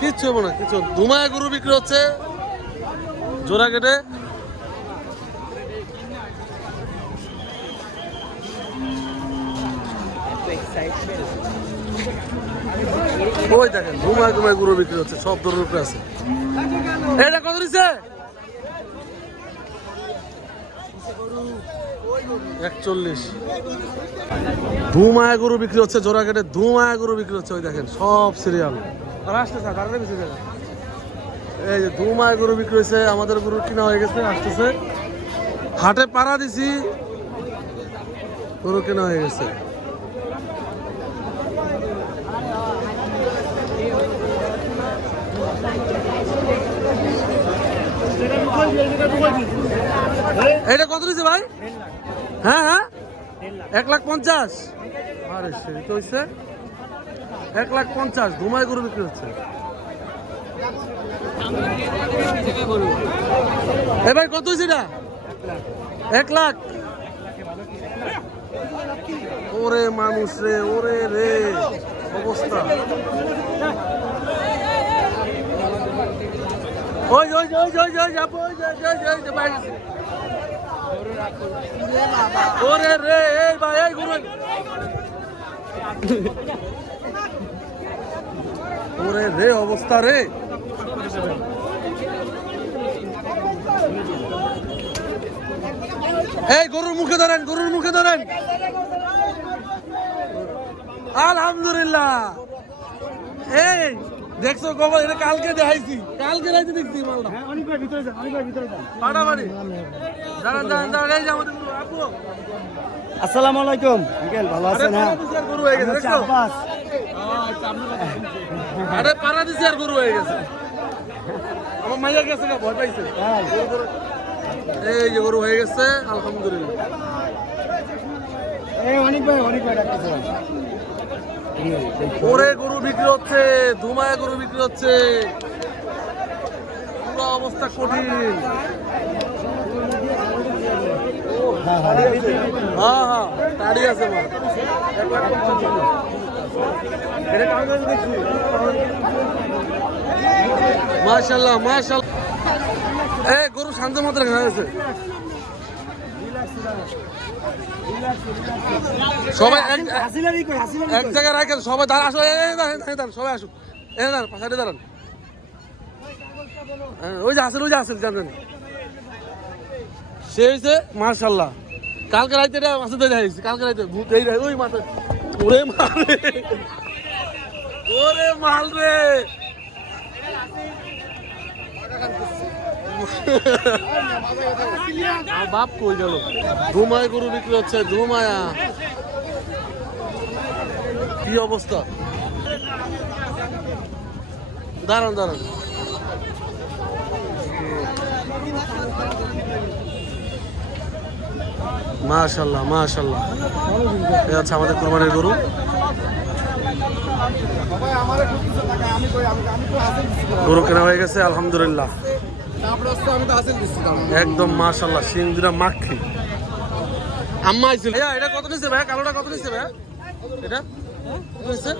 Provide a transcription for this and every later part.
কিচ্ছু হবো না, কিছু ধুমায় গরু বিক্রি হচ্ছে জোড়া কেটে। ওই দেখেন ধুমায় ধুমায় গরু বিক্রি হচ্ছে, সব ধরনের উপরে আছে। এটা কত দিচ্ছে? 41। ধুমায় গরু বিক্রি হচ্ছে জোড়া কেটে, ধুমায় গরু বিক্রি হচ্ছে। ওই দেখেন সব সিরিয়াল। এই যে ধুমায় গরু বিক্রি হয়েছে, আমাদের গরু কিনা হয়ে গেছে, আসতেছে। হাটে পাড়া দিছি, গরু কেনা হয়ে গেছে। এটা কত দিচ্ছে ভাই? হ্যাঁ হ্যাঁ 1,50,000। আরে সেই তো হচ্ছে 1,50,000 ধুমায় গরু বিক্রি হচ্ছে। এ ভাই কত হয়েছে এটা? 1 লাখ। ওরে মানুষ রে, ওরে রে অবস্থা। ওই ওই ওই ওই ওই যাবো, ওই ওই ভাই। ওরে রে এই ভাই, এই গরু। ওরে রে অবস্থা রে। এই গরুর মুখে ধরেন, গরুর মুখে ধরেন। আলহামদুলিল্লাহ। এই দেখছো কবে? এটা কালকে দেখাইছি, কালকে রাইতে দেখছি মালটা। ফাটাফাটি। দাঁড়ান দাঁড়ান দাঁড়ান, এই যে আমাদের গরু। আপু আসসালামু আলাইকুম আঙ্কেল, ভালো আছেন? হ্যাঁ, গরু হয়ে গেছে দেখছো? আরে পাড়া দিছি আর গরু হয়ে গেছে। আমার মাইয়া গেছে না, ভয় পাইছে। এই যে গরু হয়ে গেছে আলহামদুলিল্লাহ। ওরে গরু বিক্রি হচ্ছে, ধুমায় গরু বিক্রি হচ্ছে, পুরো অবস্থা কঠিন। হ্যাঁ হ্যাঁ গাড়ি আছে মা। মাশাআল্লাহ মাশাআল্লাহ। এই গরু শান্ত মতো রাখা হয়েছে। সবাই এক জায়গায় রাখেন, সবাই দাঁড়া আসো, সবাই আসুক। দাঁড়ান পাশাতে দাঁড়ান। ওই যে আসেন, ওই যে আসেন, জানেন সে হয়েছে মাশাআল্লাহ। কালকে রাইতে এটা মাছের ধরে খাইছি, কালকে রাইতে ভূত এই ওই মাছের। ওরে মাল রে, ওরে মাল রে। বাপ কই গেল? ধুমায় গরু বিক্রি হচ্ছে, ধুমায়া। কি অবস্থা? দাঁড়ান দাঁড়ান। মাশাআল্লাহ মাশাআল্লাহ। এই হচ্ছে আমাদের কুরবানির গরু। গরু কেনা হয়ে গেছে আলহামদুলিল্লাহ, একদম মাশাআল্লাহ। শিং দুটা মাখি। আম্মা আইছিল। এটা কত নিচ্ছে ভাই? কালোটা কত নিচ্ছে ভাই? এটা কত নিচ্ছে?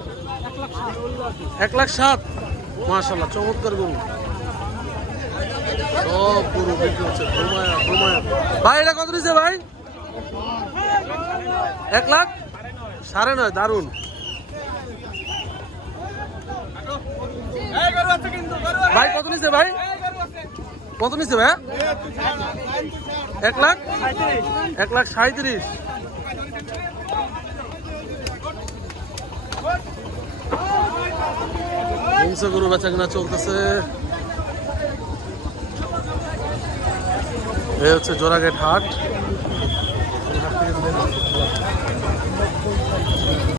1,07,000। মাশাআল্লাহ চমৎকার গরু। সব গরু বিক্রি হচ্ছে ধুমায়া ধুমায়া। ভাই এটা কত নিচ্ছে ভাই? 1,09,500। দারুন। ভাই কত নিচ্ছে ভাই? কত নিচ্ছে ভাই? 1,37,000। গরু বেচা কিনা চলতেছে। এই হচ্ছে জোড়াঘাট হাট।